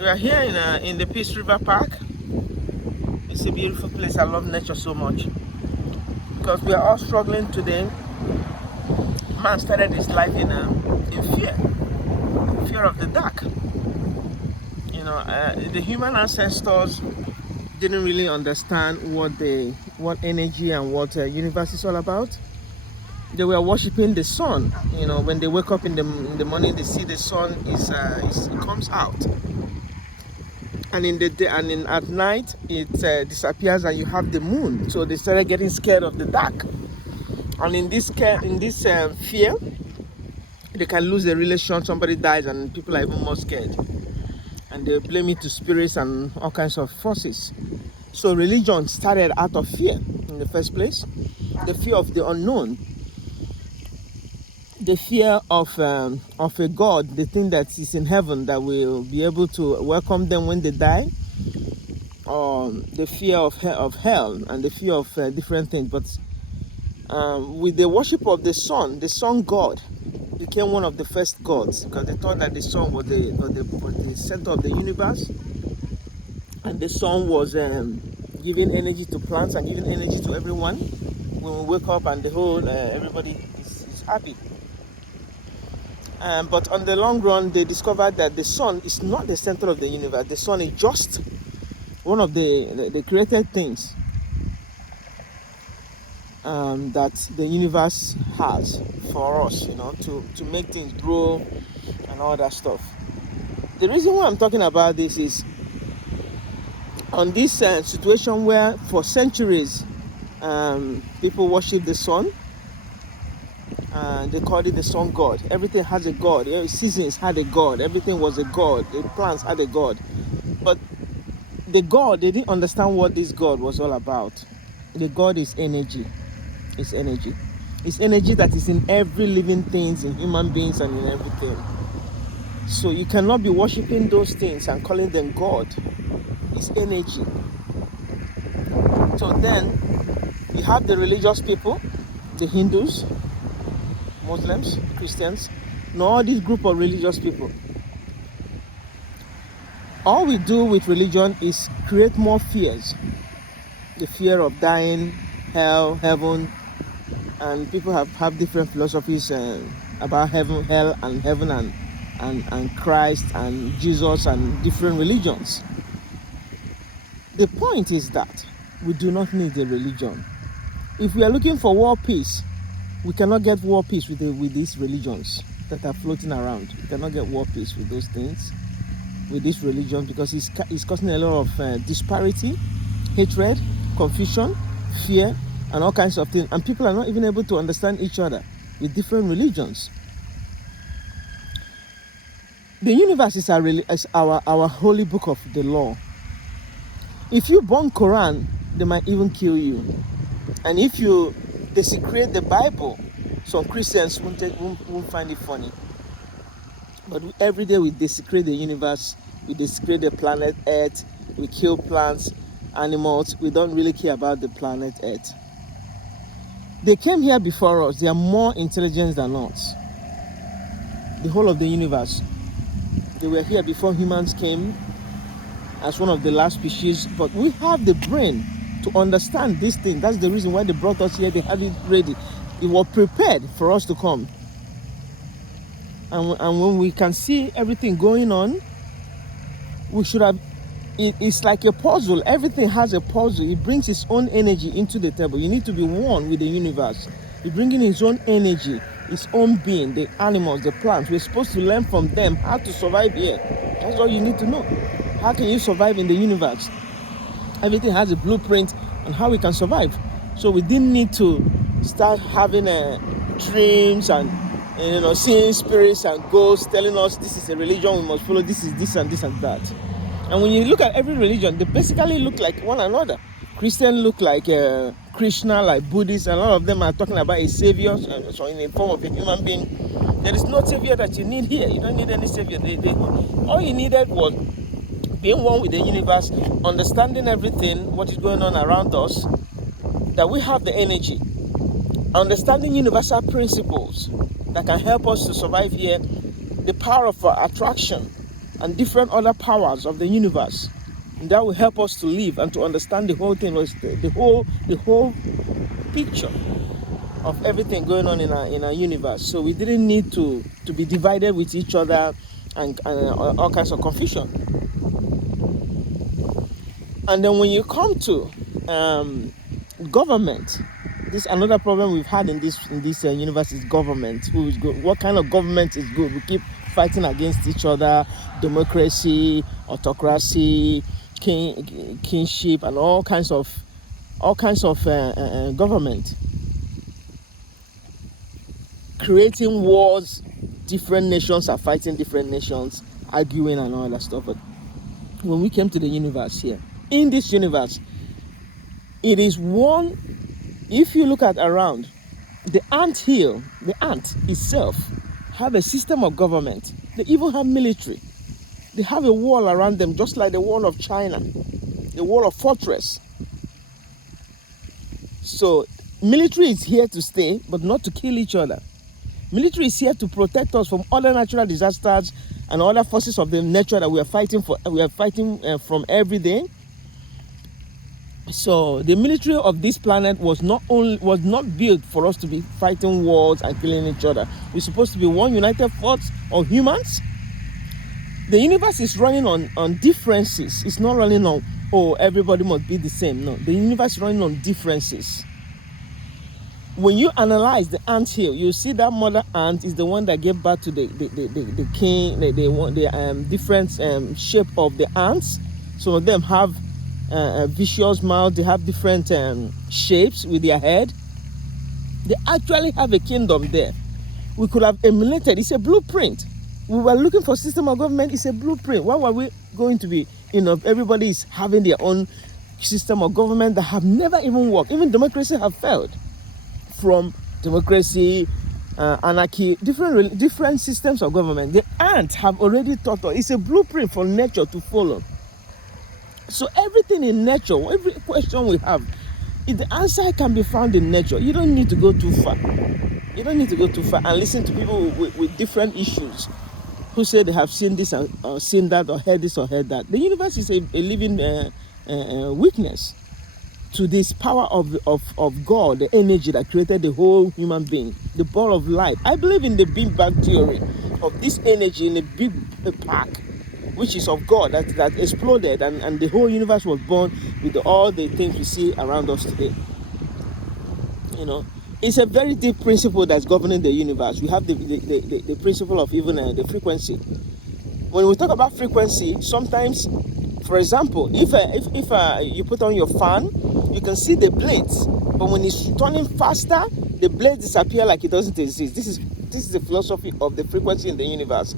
We are here in the Peace River Park. It's a beautiful place. I love nature so much because we are all struggling today. Man started his life in fear of the dark. The human ancestors didn't really understand what energy and what universe is all about. They were worshiping the sun. When they wake up in the morning, they see the sun it comes out, and in the day and at night it disappears, and you have the moon. So they started getting scared of the dark, and in this fear, they can lose a relation. Somebody dies, and people are even more scared, and they blame it to spirits and all kinds of forces. So religion started out of fear in the first place, the fear of the unknown, the fear of a God, the thing that is in heaven that will be able to welcome them when they die, or the fear of hell, and the fear of different things. But with the worship of the sun god became one of the first gods, because they thought that the sun was the center of the universe, and the sun was giving energy to plants and giving energy to everyone when we wake up, and the whole everybody is happy. But on the long run, they discovered that the sun is not the center of the universe. The sun is just one of the created things that the universe has for us, to make things grow and all that stuff. The reason why I'm talking about this is on this situation where for centuries people worship the sun. They called it the sun god. Everything has a god. Seasons had a god. Everything was a god. The plants had a god. But the god, they didn't understand what this god was all about. The god is energy. It's energy. It's energy that is in every living things, in human beings and in everything. So you cannot be worshiping those things and calling them God. It's energy. So then you have the religious people, the Hindus, Muslims, Christians, and all this group of religious people. All we do with religion is create more fears. The fear of dying, hell, heaven, and people have different philosophies about heaven, hell, and heaven, and Christ and Jesus and different religions. The point is that we do not need a religion. If we are looking for world peace, we cannot get world peace with these religions that are floating around. We cannot get world peace with those things, with this religion, because it's causing a lot of disparity, hatred, confusion, fear, and all kinds of things. And people are not even able to understand each other with different religions. The universe is our holy book of the law. If you burn Quran, they might even kill you. And if you desecrate the Bible, some Christians won't find it funny. But every day we desecrate the universe, we desecrate the planet Earth, we kill plants, animals. We don't really care about the planet Earth. They came here before us. They are more intelligent than us. The whole of the universe. They were here before humans came as one of the last species. But we have the brain to understand this thing. That's the reason why they brought us here. They had it ready. They were prepared for us to come. And when we can see everything going on, we should have. It's like a puzzle. Everything has a puzzle. It brings its own energy into the table. You need to be one with the universe. You bring in its own energy, its own being, the animals, the plants. We're supposed to learn from them how to survive here. That's all you need to know. How can you survive in the universe? Everything has a blueprint on how we can survive. So we didn't need to start having dreams and seeing spirits and ghosts telling us this is a religion we must follow, this is this and this and that. And when you look at every religion, they basically look like one another. Christians look like Krishna, like Buddhists, and a lot of them are talking about a savior, so in the form of a human being. There is no savior that you need here. You don't need any savior. All you needed was being one with the universe, understanding everything, what is going on around us, that we have the energy, understanding universal principles that can help us to survive here, the power of attraction, and different other powers of the universe. And that will help us to live and to understand the whole thing, the whole picture of everything going on in our universe. So we didn't need to be divided with each other and all kinds of confusion. And then when you come to government, this another problem we've had in this universe is government. Who is good? What kind of government is good? We keep fighting against each other: democracy, autocracy, kingship, and all kinds of government, creating wars. Different nations are fighting different nations, arguing and all that stuff. But when we came to the universe here, in this universe, it is one. If you look at around, the ant itself have a system of government. They even have military. They have a wall around them, just like the wall of China, the wall of fortress. So military is here to stay, but not to kill each other. Military is here to protect us from other natural disasters and other forces of the nature that we are fighting from every day. So the military of this planet was not built for us to be fighting wars and killing each other. We're supposed to be one united force of humans. The universe is running on differences. It's not running on, oh, everybody must be the same. No, the universe is running on differences. When you analyze the anthill, you see that mother ant is the one that gave birth to the king. The different shape of the ants. Some of them have a vicious mouth. They have different shapes with their head. They actually have a kingdom there. We could have emulated. It's a blueprint. We were looking for system of government. It's a blueprint. Why were we going to be, everybody is having their own system of government that have never even worked. Even democracy have failed. From democracy, anarchy, different systems of government. The ants have already taught us. It's a blueprint for nature to follow. So everything in nature, every question we have, if the answer can be found in nature, you don't need to go too far. You don't need to go too far and listen to people with different issues who say they have seen this or seen that or heard this or heard that. The universe is a living witness to this power of God, the energy that created the whole human being, the ball of life. I believe in the Big Bang theory of this energy in a big pack, which is of God, that exploded and the whole universe was born with all the things we see around us today. It's a very deep principle that's governing the universe. We have the principle of even the frequency. When we talk about frequency, sometimes, for example, if you put on your fan, you can see the blades, but when it's turning faster, the blades disappear like it doesn't exist. This is the philosophy of the frequency in the universe,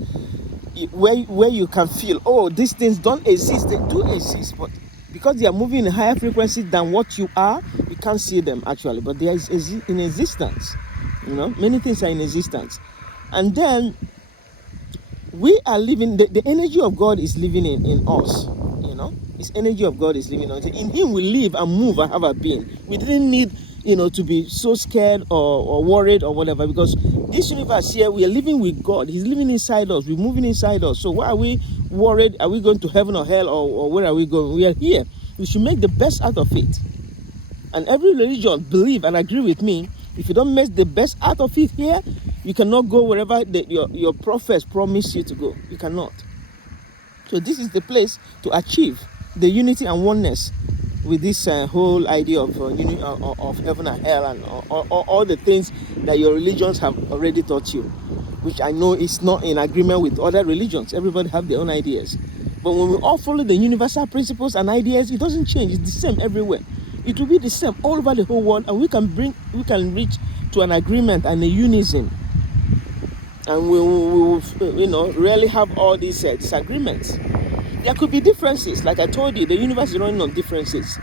where you can feel, oh, these things don't exist. They do exist, but because they are moving in a higher frequency than what you are, you can't see them actually, but they are in existence. Many things are in existence. And then we are living, the energy of God is living in us. His energy of God is living in us. In him we live and move and have our being. We didn't need to be so scared or worried or whatever, because this universe here, we are living with God. He's living inside us. We're moving inside us. So why are we worried? Are we going to heaven or hell, or where are we going? We are here. We should make the best out of it. And every religion believe and agree with me, if you don't make the best out of it here, you cannot go wherever your prophets promise you to go. You cannot. So this is the place to achieve the unity and oneness with this whole idea of heaven and hell and all the things that your religions have already taught you, which I know is not in agreement with other religions. Everybody have their own ideas. But when we all follow the universal principles and ideas, it doesn't change. It's the same everywhere. It will be the same all over the whole world, and we can reach to an agreement and a unison. And we will rarely have all these disagreements. There could be differences. Like I told you, the universe is running on differences.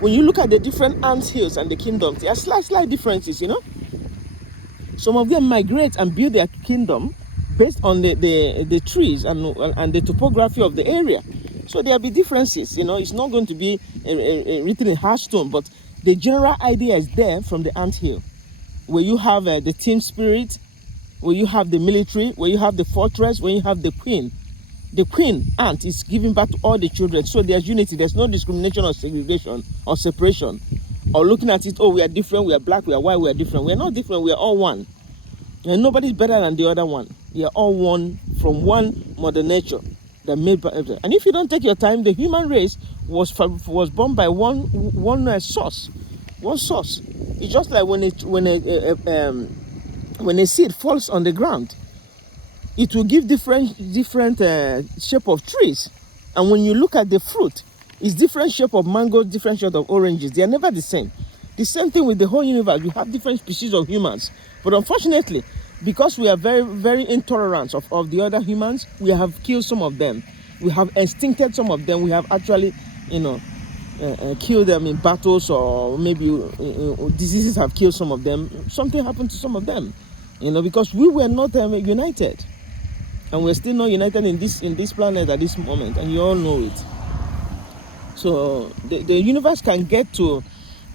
When you look at the different ant hills and the kingdoms, there are slight differences, Some of them migrate and build their kingdom based on the trees and the topography of the area. So there will be differences, It's not going to be written in hard stone, but the general idea is there from the ant hill, where you have the team spirit, where you have the military, where you have the fortress, where you have the queen. The queen ant is giving back to all the children. So there's unity. There's no discrimination or segregation or separation. Or looking at it, oh, we are different, we are black, we are white, we are different. We are not different, we are all one. And nobody's better than the other one. We are all one from one Mother Nature that made by everything. And if you don't take your time, the human race was born by one source. One source. It's just like when a seed falls on the ground, it will give different shape of trees. And when you look at the fruit, it's different shape of mango, different shape of oranges. They are never the same. The same thing with the whole universe. We have different species of humans. But unfortunately, because we are very, very intolerant of the other humans, we have killed some of them. We have extincted some of them. We have actually, killed them in battles, or maybe diseases have killed some of them. Something happened to some of them, because we were not united. And we're still not united in this planet at this moment, and you all know it. So the universe can get to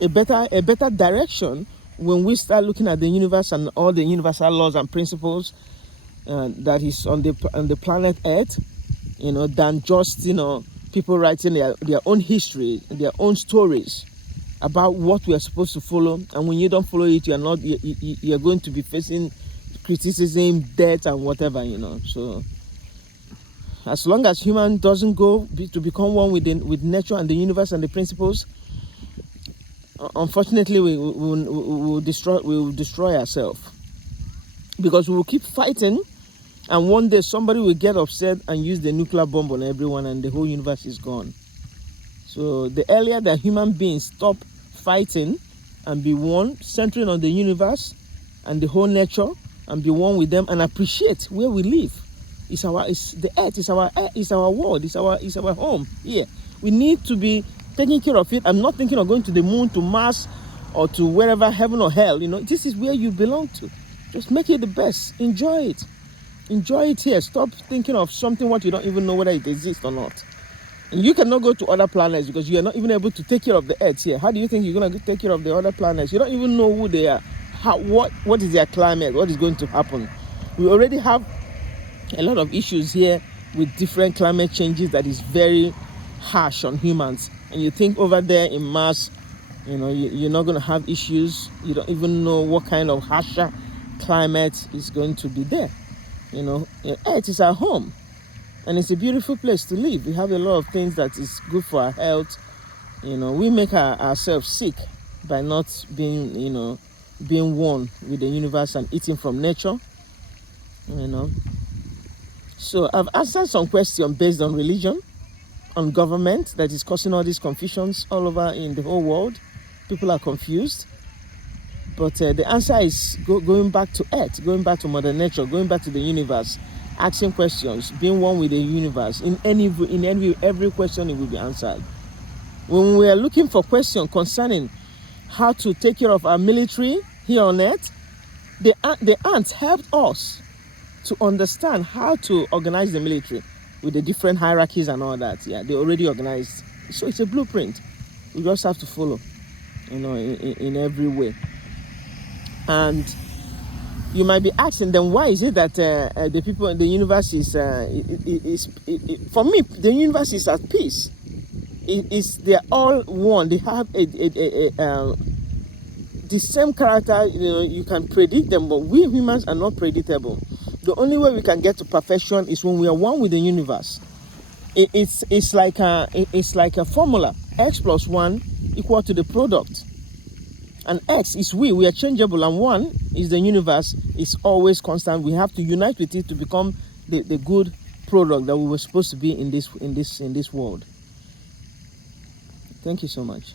a better direction when we start looking at the universe and all the universal laws and principles that is on the planet Earth, than just people writing their own history, their own stories about what we are supposed to follow. And when you don't follow it, you're going to be facing criticism, death, and whatever. So as long as human doesn't go to become one with nature and the universe and the principles, unfortunately we will destroy ourselves, because we will keep fighting, and one day somebody will get upset and use the nuclear bomb on everyone, and the whole universe is gone. So the earlier that human beings stop fighting and be one, centering on the universe and the whole nature, and be one with them, and appreciate where we live. The earth is our world, it's our home here. We need to be taking care of it. I'm not thinking of going to the moon, to Mars, or to wherever, heaven or hell. This is where you belong to. Just make it the best. Enjoy it. Enjoy it here. Stop thinking of something what you don't even know whether it exists or not. And you cannot go to other planets because you are not even able to take care of the earth here. How do you think you're going to take care of the other planets? You don't even know who they are. What is their climate? What is going to happen? We already have a lot of issues here with different climate changes that is very harsh on humans. And you think over there in Mars, you're not going to have issues. You don't even know what kind of harsher climate is going to be there. Earth is our home, and it's a beautiful place to live. We have a lot of things that is good for our health. We make ourselves sick by not being one with the universe and eating from nature. So I've answered some questions based on religion, on government, that is causing all these confusions all over in the whole world. People are confused. But the answer is going back to Earth, going back to Mother Nature, going back to the universe, asking questions, being one with the universe. In every question, it will be answered. When we are looking for questions concerning how to take care of our military here on Earth, the ants helped us to understand how to organize the military with the different hierarchies and all that. Yeah, they already organized. So it's a blueprint. We just have to follow, in every way. And you might be asking, then why is it that the people in the universe is for me, the universe is at peace. They're all one. They have the same character. You can predict them, but we humans are not predictable. The only way we can get to perfection is when we are one with the universe. It's like a formula. X plus 1 equal to the product. And X is we are changeable, and 1 is the universe, is always constant. We have to unite with it to become the good product that we were supposed to be in this world. Thank you so much.